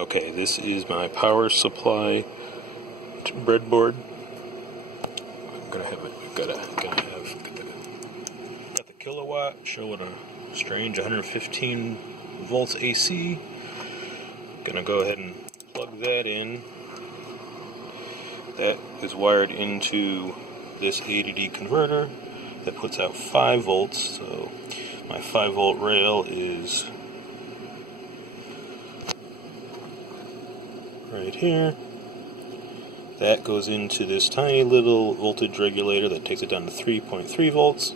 Okay, this is my power supply breadboard. I'm gonna have it. Got the kilowatt showing a strange 115 volts AC. Gonna go ahead and plug that in. That is wired into this A/D converter that puts out 5 volts. So my 5-volt rail is right here. That goes into this tiny little voltage regulator that takes it down to 3.3 volts.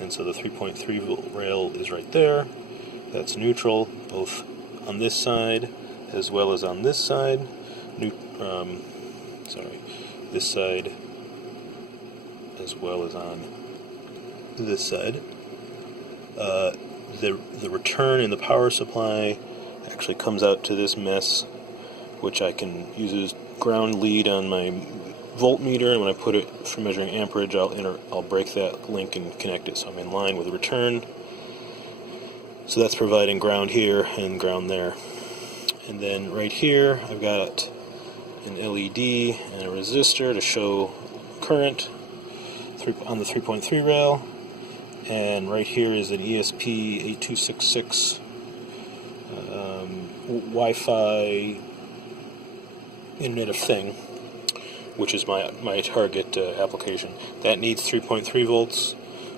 And so the 3.3 volt rail is right there. That's neutral, both on this side as well as on this side. This side as well as on this side. The return in the power supply actually comes out to this mess, which I can use as ground lead on my voltmeter, and when I put it for measuring amperage, I'll break that link and connect it so I'm in line with the return. So that's providing ground here and ground there. And then right here I've got an LED and a resistor to show current on the 3.3 rail. And right here is an ESP8266 Wi-Fi Internet of Thing, which is my target application. That needs 3.3 volts,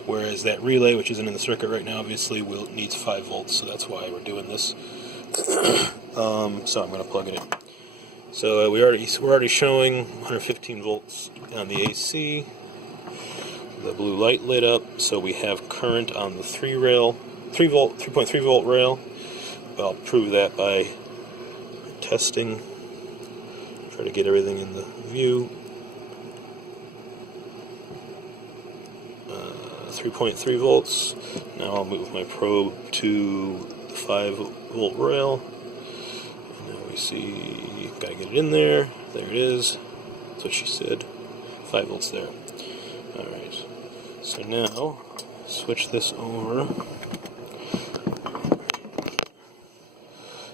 whereas that relay, which isn't in the circuit right now, obviously needs 5 volts, so that's why we're doing this. So I'm going to plug it in. So we're already showing 115 volts on the AC. The blue light lit up, so we have current on the 3.3 volt rail. I'll prove that by testing. Try to get everything in the view. 3.3 volts. Now I'll move my probe to the 5 volt rail. And now we see, gotta get it in there. There it is. That's what she said. 5 volts there. Alright. So now, switch this over.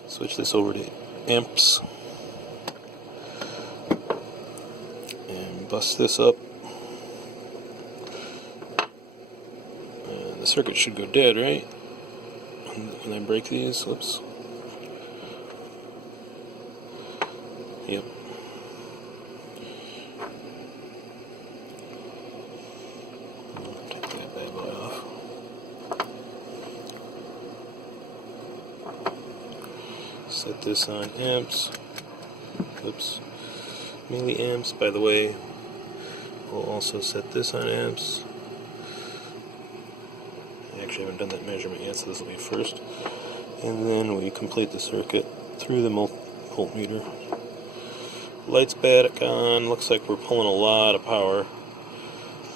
Switch this over to amps. And bust this up. And the circuit should go dead, right? When I break these, whoops. Yep. Take that bad boy off. Set this on amps. Oops. Milliamps, by the way. We'll also set this on amps. I actually haven't done that measurement yet, so this will be first. And then we complete the circuit through the voltmeter. Lights back on. Looks like we're pulling a lot of power,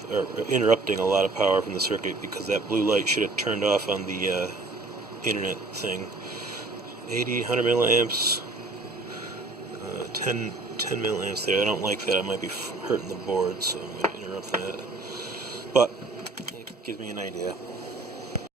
or interrupting a lot of power from the circuit, because that blue light should have turned off on the internet thing. 100 milliamps, 10 milliamps there. I don't like that. I might be hurting the board, so I'm going to interrupt that. But it gives me an idea.